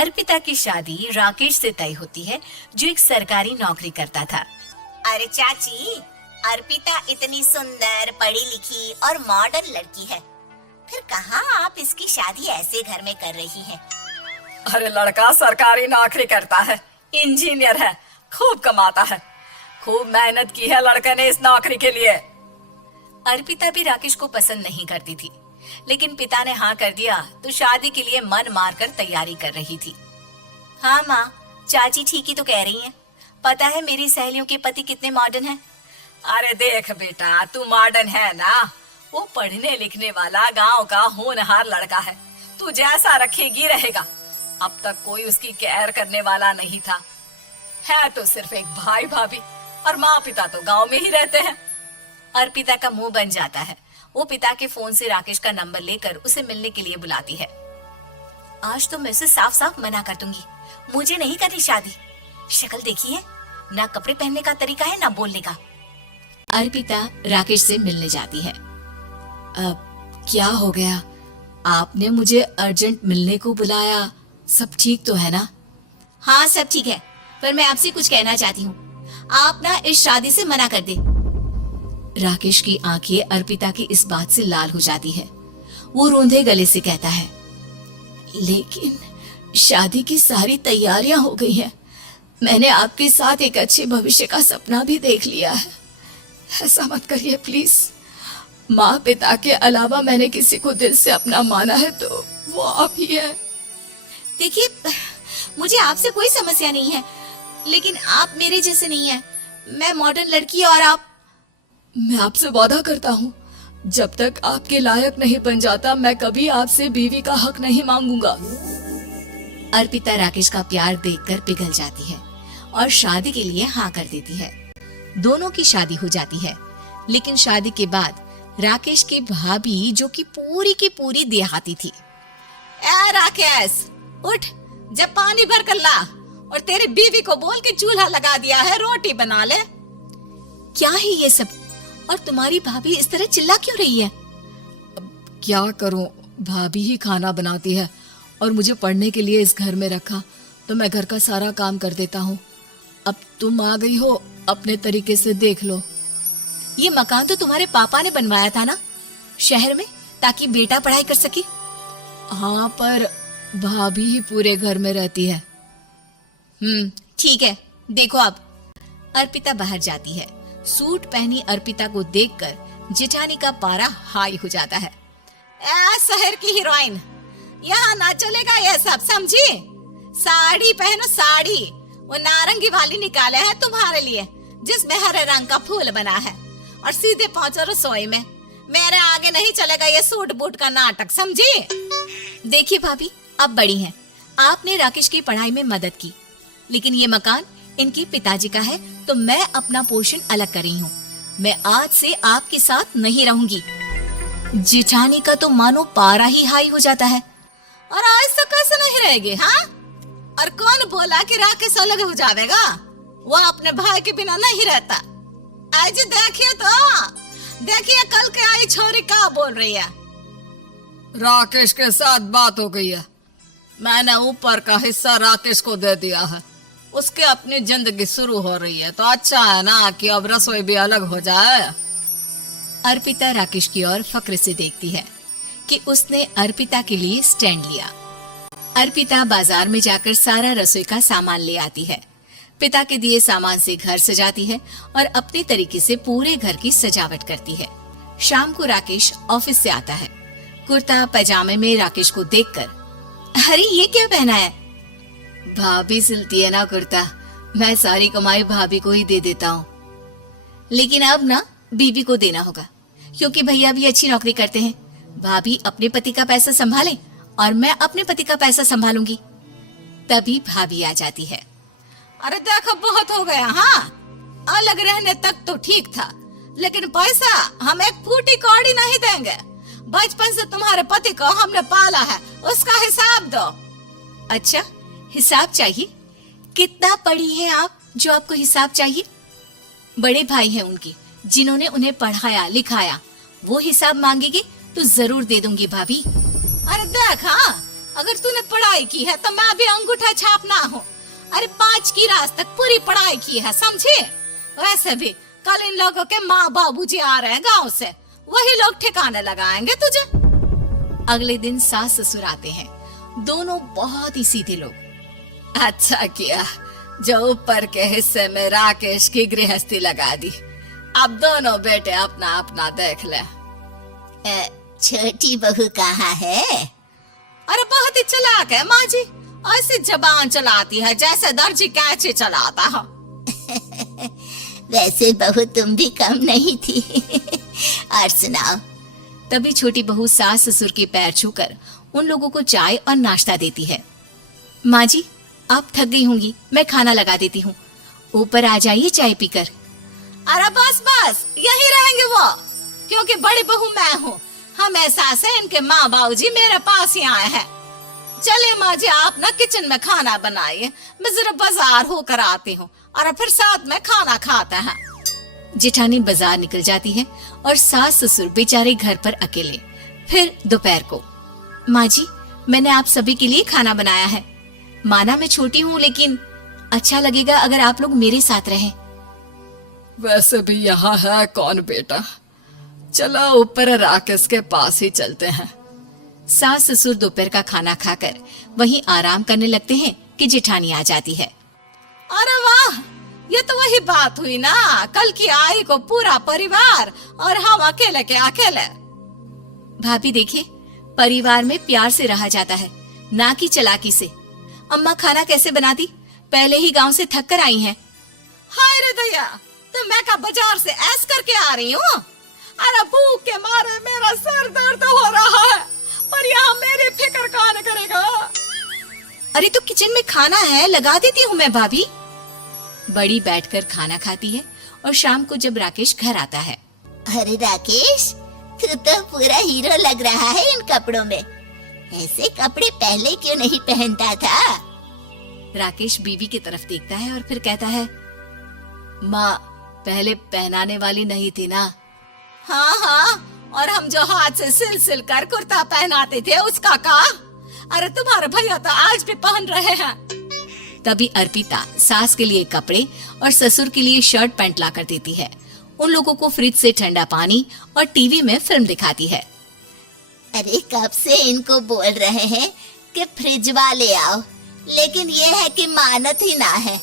अर्पिता की शादी राकेश से तय होती है, जो एक सरकारी नौकरी करता था। अरे चाची, अर्पिता इतनी सुंदर, पढ़ी लिखी और मॉडर्न लड़की है, फिर कहाँ आप इसकी शादी ऐसे घर में कर रही हैं? अरे लड़का सरकारी नौकरी करता है, इंजीनियर है, खूब कमाता है, खूब मेहनत की है लड़के ने इस नौकरी के लिए। अर्पिता भी राकेश को पसंद नहीं करती थी, लेकिन पिता ने हाँ कर दिया तो शादी के लिए मन मारकर तैयारी कर रही थी। हाँ माँ, चाची ठीक ही तो कह रही हैं। पता है मेरी सहेलियों के पति कितने मॉडर्न हैं। अरे देख बेटा, तू मॉडर्न है ना, वो पढ़ने लिखने वाला गांव का होनहार लड़का है, तू जैसा रखेगी रहेगा। अब तक कोई उसकी केयर करने वाला नहीं था, है तो सिर्फ एक भाई भाभी, और माँ पिता तो गांव में ही रहते हैं। अर्पिता का मुंह बन जाता है। वो पिता के फोन से राकेश का नंबर लेकर उसे मिलने के लिए बुलाती है। आज तो मैं उसे साफ साफ मना कर दूंगी, मुझे नहीं करनी शादी। शक्ल देखी है ना, कपड़े पहनने का तरीका है ना बोलने का। अर्पिता राकेश से मिलने जाती है। अब क्या हो गया, आपने मुझे अर्जेंट मिलने को बुलाया, सब ठीक तो है ना? हाँ सब ठीक है, पर मैं आपसे कुछ कहना चाहती हूँ, आप ना इस शादी से मना कर दे। राकेश की आंखें अर्पिता की इस बात से लाल हो जाती है। वो रोंदे गले से कहता है, लेकिन शादी की सारी तैयारियां हो गई हैं, मैंने आपके साथ एक अच्छे भविष्य का सपना भी देख लिया है, ऐसा मत करिए प्लीज। माँ पिता के अलावा मैंने किसी को दिल से अपना माना है तो वो आप ही है। देखिए, मुझे आपसे कोई समस्या नहीं है, लेकिन आप मेरे जैसे नहीं हैं। मैं मॉडर्न लड़की और आप। मैं आपसे वादा करता हूँ, जब तक आपके लायक नहीं बन जाता मैं कभी आपसे बीवी का हक नहीं मांगूंगा। अर्पिता राकेश का प्यार देखकर पिघल जाती है और शादी के लिए हाँ कर देती है। दोनों की शादी हो जाती है, लेकिन शादी के बाद राकेश की भाभी, जो कि पूरी की पूरी देहाती थी, ए राकेश उठ, जब पानी भर कर ला और तेरी बीवी को बोल के चूल्हा लगा दिया है, रोटी बना ले। क्या है ये सब, और तुम्हारी भाभी इस तरह चिल्ला क्यों रही है? अब क्या करूं, भाभी ही खाना बनाती है और मुझे पढ़ने के लिए इस घर में रखा, तो मैं घर का सारा काम कर देता हूँ। अब तुम आ गई हो, अपने तरीके से देख लो। ये मकान तो तुम्हारे पापा ने बनवाया था ना शहर में, ताकि बेटा पढ़ाई कर सके। हाँ, पर भाभी ही पूरे घर में रहती है। ठीक है, देखो अब। अर्पिता बाहर जाती है। सूट पहनी अर्पिता को देखकर जेठानी का पारा हाई हो जाता है। शहर की हीरोइन, यहाँ ना चलेगा ये सब, समझी? साड़ी पहनो साड़ी, वो नारंगी वाली निकाले है तुम्हारे लिए, जिसमें हरे रंग का फूल बना है, और सीधे पहुंचो रसोई में। मेरे आगे नहीं चलेगा ये सूट बूट का नाटक, समझी? देखिए भाभी, आप बड़ी हैं, आपने राकेश की पढ़ाई में मदद की, लेकिन ये मकान इनके पिताजी का है, तो मैं अपना पोर्शन अलग कर रही हूँ। मैं आज से आपके साथ नहीं रहूंगी। जेठानी का तो मानो पारा ही हाई हो जाता है। और आज से कैसे नहीं रहेगी? हाँ, और कौन बोला कि राकेश अलग हो जाएगा? वो अपने भाई के बिना नहीं रहता। आज देखिए तो, देखिए कल के आई छोरी क्या बोल रही है। राकेश के साथ बात हो गई है, मैंने ऊपर का हिस्सा राकेश को दे दिया है, उसके अपनी जिंदगी शुरू हो रही है, तो अच्छा है ना कि अब रसोई भी अलग हो जाए। अर्पिता राकेश की ओर फक्र से देखती है कि उसने अर्पिता के लिए स्टैंड लिया। अर्पिता बाजार में जाकर सारा रसोई का सामान ले आती है। पिता के दिए सामान से घर सजाती है और अपने तरीके से पूरे घर की सजावट करती है। शाम को राकेश ऑफिस से आता है। कुर्ता पैजामे में राकेश को देखकर, अरे ये क्या पहना है? भाभी सिलती है ना कुर्ता, मैं सारी कमाई भाभी को ही दे देता हूँ। लेकिन अब ना बीवी को देना होगा, क्योंकि भैया भी अच्छी नौकरी करते हैं। भाभी अपने पति का पैसा संभाले और मैं अपने पति का पैसा संभालूंगी। तभी भाभी आ जाती है। अरे देखो, बहुत हो गया। हाँ, अलग रहने तक तो ठीक था, लेकिन पैसा हम एक फूटी कौड़ी नहीं देंगे। बचपन से तुम्हारे पति को हमने पाला है, उसका हिसाब दो। अच्छा, हिसाब चाहिए? कितना पढ़ी है आप जो आपको हिसाब चाहिए? बड़े भाई हैं उनके, जिन्होंने उन्हें पढ़ाया लिखाया, वो हिसाब मांगेंगे तो जरूर दे दूंगी भाभी। अरे देख, हाँ, अगर तूने पढ़ाई की है तो मैं भी अंगूठा छापना हूँ। अरे 5 की क्लास तक पूरी पढ़ाई की है, समझे? वैसे भी कल इन लोगों के माँ बाबूजी आ रहे हैं गाँव से, वही लोग ठिकाने लगाएंगे तुझे। अगले दिन सास ससुर आते हैं, दोनों बहुत ही सीधे लोग। अच्छा किया जो ऊपर के हिस्से में राकेश की गृहस्थी लगा दी। अब दोनों बेटे अपना अपना देख ले। छोटी बहू कहाँ है? अरे बहुत ही चालाक है माँ जी, ऐसी जबान चलाती है जैसे दर्जी कैंची चलाता है। वैसे बहू तुम भी कम नहीं थी। और सुनाओ। तभी छोटी बहू सास ससुर के पैर छूकर उन लोगों को चाय और नाश्ता देती है। माँ जी आप थक गई होंगी, मैं खाना लगा देती हूँ, ऊपर आ जाइए चाय पीकर। अरे बस बस यही रहेंगे वो, क्योंकि बड़ी बहू मैं हूँ, हमेशा से इनके माँ बाबूजी मेरे पास ही आए हैं। चलिए माँ जी आप ना किचन में खाना बनाइए, मैं जरा बाजार होकर आती हूँ और फिर साथ में खाना खाते हैं। जेठानी बाजार निकल जाती है और सास ससुर बेचारे घर पर अकेले। फिर दोपहर को, माँ जी मैंने आप सभी के लिए खाना बनाया है। माना मैं छोटी हूँ लेकिन अच्छा लगेगा अगर आप लोग मेरे साथ रहें। वैसे भी यहाँ है कौन बेटा, चलो ऊपर राकेश के पास ही चलते हैं। सास ससुर दोपहर का खाना खाकर वहीं आराम करने लगते हैं कि जेठानी आ जाती है। अरे वाह, ये तो वही बात हुई ना, कल की आई को पूरा परिवार और हम अकेले के अकेले। भाभी देखिए, परिवार में प्यार से रहा जाता है, ना कि चालाकी से। अम्मा खाना कैसे बनाती, पहले ही गांव से थक कर आई हैं। हाय रे दया, तो मैं का बाजार से ऐस करके आ रही हूँ। अरे भूख के मारे मेरा सर दर्द हो रहा है और यहाँ मेरी फिक्र कौन करेगा। अरे तो किचन में खाना है, लगा देती हूँ मैं भाभी। बड़ी बैठकर खाना खाती है और शाम को जब राकेश घर आता है। अरे राकेश, तू तो पूरा हीरो लग रहा है इन कपड़ों में, ऐसे कपड़े पहले क्यों नहीं पहनता था? राकेश बीवी की तरफ देखता है और फिर कहता है, माँ पहले पहनाने वाली नहीं थी ना। हाँ हाँ, और हम जो हाथ से सिल सिल कर कुर्ता पहनाते थे उसका का? अरे तुम्हारे भैया तो आज भी पहन रहे हैं। तभी अर्पिता सास के लिए कपड़े और ससुर के लिए शर्ट पैंट ला कर देती है। उन लोगों को फ्रिज से ठंडा पानी और टीवी में फिल्म दिखाती है। अरे कब से इनको बोल रहे हैं कि फ्रिज वाले आओ, लेकिन ये है कि मानत ही ना है।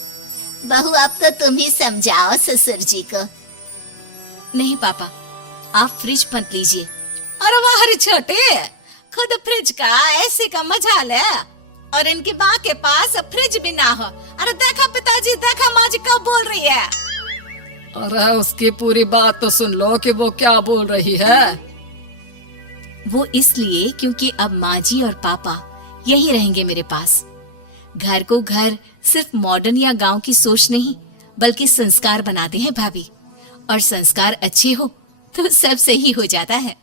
बहू अब तो तुम ही समझाओ ससुर जी को। नहीं पापा, आप फ्रिज बंद लीजिए। अरे वाह रे छोटे, खुद फ्रिज का ऐसे का मजा ले, और इनकी माँ के पास फ्रिज भी ना हो। अरे देखा पिताजी, देखा माँ जी कब बोल रही है। अरे उसकी पूरी बात तो सुन लो कि वो क्या बोल रही है। वो इसलिए क्योंकि अब माँ जी और पापा यही रहेंगे मेरे पास। घर को घर सिर्फ मॉडर्न या गांव की सोच नहीं, बल्कि संस्कार बनाते हैं भाभी, और संस्कार अच्छे हो तो सब सही हो जाता है।